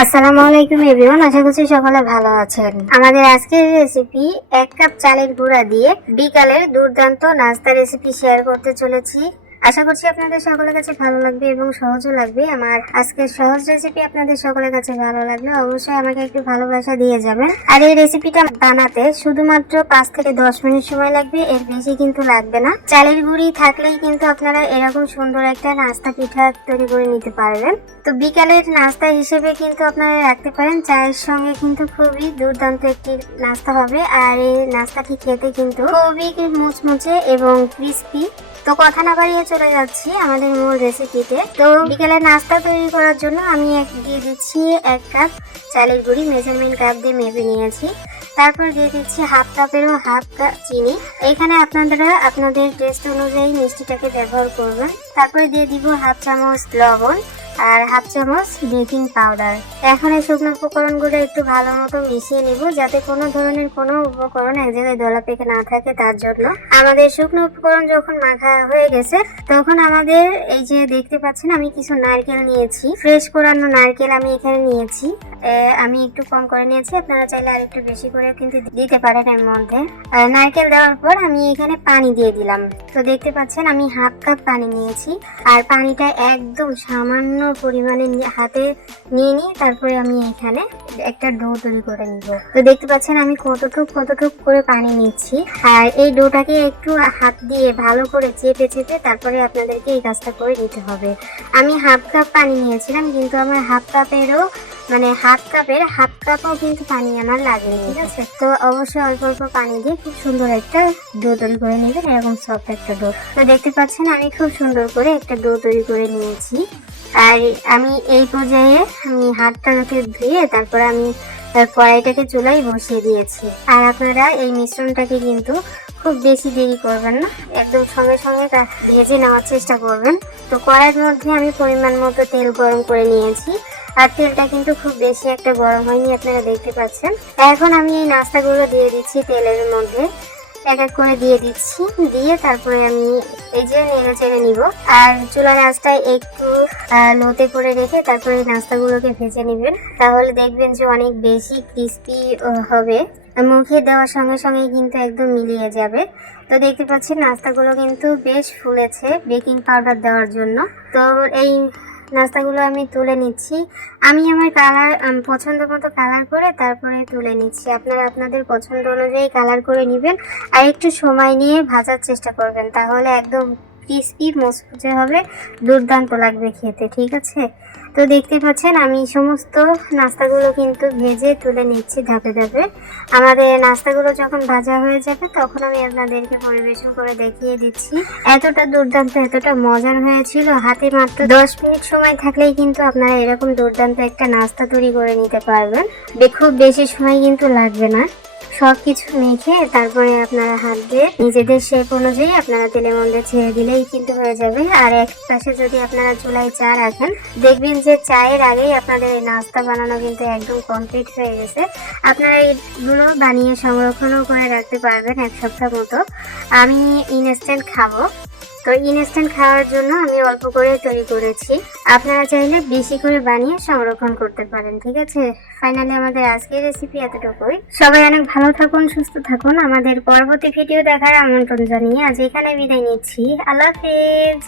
আসসালামু আলাইকুম এভরিওয়ান, আশা করছি সকলে ভালো আছেন। আমাদের আজকের রেসিপি 1 কাপ চালের গুঁড়া দিয়ে বিকালের দুর্দান্ত নাস্তা রেসিপি শেয়ার করতে চলেছি। আশা করছি আপনাদের সকলের কাছে ভালো লাগবে এবং সহজও লাগবে। আমার আজকের সহজ রেসিপি আপনাদের সকলের কাছে ভালো লাগলে অবশ্যই আমাকে একটু ভালোবাসা দিয়ে যাবেন। আর এই রেসিপিটা বানাতে শুধুমাত্র 5 থেকে 10 মিনিট সময় লাগবে, এর বেশি কিন্তু লাগবে না। চালের গুঁড়ি থাকলেই কিন্তু আপনারা এরকম সুন্দর একটা নাস্তা পিঠা তৈরি করে নিতে পারবেন। তো বিকালের নাস্তা হিসেবে কিন্তু আপনারা রাখতে পারেন, চায়ের সঙ্গে কিন্তু খুবই দুর্দান্ত একটি নাস্তা হবে। আর এই নাস্তাটি খেতে কিন্তু খুবই মুচমুচে এবং ক্রিস্পি। তো কথা না বাড়িয়ে চলে যাচ্ছি আমাদের মূল রেসিপিতে। তো বিকেলের নাস্তা তৈরি করার জন্য আমি দিয়ে দিচ্ছি 1 কাপ চালের গুঁড়ি, মেজারমেন্ট কাপ দিয়ে মেপে নিয়েছি। তারপর দিয়ে দিচ্ছি হাফ কাপেরও হাফ কাপ চিনি। এখানে আপনারা আপনাদের টেস্ট অনুযায়ী মিষ্টিটাকে ব্যবহার করবেন। তারপরে দিয়ে দিব হাফ চামচ লবণ আর হাফ চামচ বেকিং পাউডার। এখন এই শুকনো উপকরণগুলো একটু ভালো মতো মিশিয়ে নিব, যাতে কোনো ধরনের কোনো উপকরণ এক জায়গায় দলা পেকে না থাকে। তার জন্য আমাদের শুকনো উপকরণ যখন মাখা হয়ে গেছে, তখন আমাদের এই যে দেখতে পাচ্ছেন আমি কিছু নারকেল নিয়েছি, ফ্রেশ কোরানো নারকেল আমি এখানে নিয়েছি। আমি একটু কম করে নিয়েছি, আপনারা চাইলে আর একটু বেশি করে কিন্তু দিতে পারেন। এর মধ্যে নারকেল দেওয়ার পর আমি এখানে পানি দিয়ে দিলাম। তো দেখতে পাচ্ছেন আমি হাফ কাপ পানি নিয়েছি, আর পানিটা একদম সামান্য পরিমাণে হাতে নিয়ে তারপরে আমি এখানে একটা ডো তৈরি করে নিব। তো দেখতে পাচ্ছেন আমি কতটুক করে পানি নিচ্ছি। আর এই ডোটাকে একটু হাত দিয়ে ভালো করে চেপে তারপরে আপনাদেরকে এই কাজটা করে নিতে হবে। আমি হাফ কাপ পানি নিয়েছিলাম, কিন্তু আমার হাফ কাপেরও হাফ কাপও কিন্তু পানি আমার লাগেনি, ঠিক আছে। তো অবশ্যই অল্প অল্প পানি দিয়ে খুব সুন্দর একটা ডো তৈরি করে নেবেন, এরকম সফট একটা ডো। তো দেখতে পাচ্ছেন আমি খুব সুন্দর করে একটা ডো তৈরি করে নিয়েছি। আর আমি এই পর্যায়ে আমি হাতটাকে ধুয়ে তারপরে আমি কড়াইটাকে চুলায় বসিয়ে দিয়েছি। আর আপনারা এই মিশ্রণটাকে কিন্তু খুব বেশি দেরি করবেন না, একদম সঙ্গে সঙ্গে ভেজে নেওয়ার চেষ্টা করবেন। তো কড়াইয়ের মধ্যে আমি পরিমাণ মতো তেল গরম করে নিয়েছি, আর তেলটা কিন্তু খুব বেশি একটা গরম হয়নি, আপনারা দেখতে পাচ্ছেন। এখন আমি এই নাস্তাগুলো দিয়ে দিচ্ছি তেলের মধ্যে, এক এক করে দিয়ে দিচ্ছি। দিয়ে তারপরে আমি এই যে নেড়ে চেড়ে নিব। আর চুলার আঁচটা একটু লোতে করে রেখে তারপরে এই নাস্তাগুলোকে ভেজে নেবেন, তাহলে দেখবেন যে অনেক বেশি ক্রিস্পি হবে, মুখে দেওয়ার সঙ্গে সঙ্গে কিন্তু একদম মিলিয়ে যাবে। তো দেখতে পাচ্ছেন নাস্তাগুলো কিন্তু বেশ ফুলেছে বেকিং পাউডার দেওয়ার জন্য। তো এই নাস্তাগুলো আমি তুলে নিচ্ছি। আমি আমার পছন্দ মতো কালার করে তারপরে তুলে নিচ্ছি। আপনারা আপনাদের পছন্দ অনুযায়ী কালার করে নেবেন, আর একটু সময় নিয়ে ভাজার চেষ্টা করবেন, তাহলে একদম ক্রিস্পি মুচমুচে হবে, দুর্দান্ত লাগবে খেতে, ঠিক আছে। তো দেখতে পাচ্ছেন আমি সমস্ত নাস্তাগুলো কিন্তু ভেজে তুলে নিচ্ছি ধাপে ধাপে। আমাদের নাস্তাগুলো যখন ভাজা হয়ে যাবে তখন আমি আপনাদেরকে পরিবেশন করে দেখিয়ে দিচ্ছি। এতটা দুর্দান্ত এতটা মজার হয়েছিল, হাতে মাত্র 10 মিনিট সময় থাকলেই কিন্তু আপনারা এরকম দুর্দান্ত একটা নাস্তা তৈরি করে নিতে পারবেন। খুব বেশি সময় কিন্তু লাগবে না। সবকিছু মেখে তারপরে আপনারা হাত দিয়ে নিজেদের শেপ অনুযায়ী আপনারা তেলের মধ্যে ছেড়ে দিলেই কিন্তু হয়ে যাবে। আর এক পাশে যদি আপনারা চুলায় চা রাখেন, দেখবেন যে চায়ের আগেই আপনাদের এই নাস্তা বানানো কিন্তু একদম কমপ্লিট হয়ে গেছে। আপনারা এইগুলো বানিয়ে সংরক্ষণও করে রাখতে পারবেন 1 সপ্তাহ মতো। আমি ইনস্ট্যান্ট খাবো, তো ইনস্ট্যান্ট খাওয়ার জন্য আমি অল্প করে তৈরি করেছি। আপনারা চাইলে বেশি করে বানিয়ে সংরক্ষণ করতে পারেন, ঠিক আছে। ফাইনালি আমাদের আজকের রেসিপি এতটুকুই। সবাই অনেক ভালো থাকুন, সুস্থ থাকুন। আমাদের পরবর্তী ভিডিও দেখার আমন্ত্রণ জানিয়ে আজ এখানে বিদায় নিচ্ছি। আল্লাহ হাফেজ।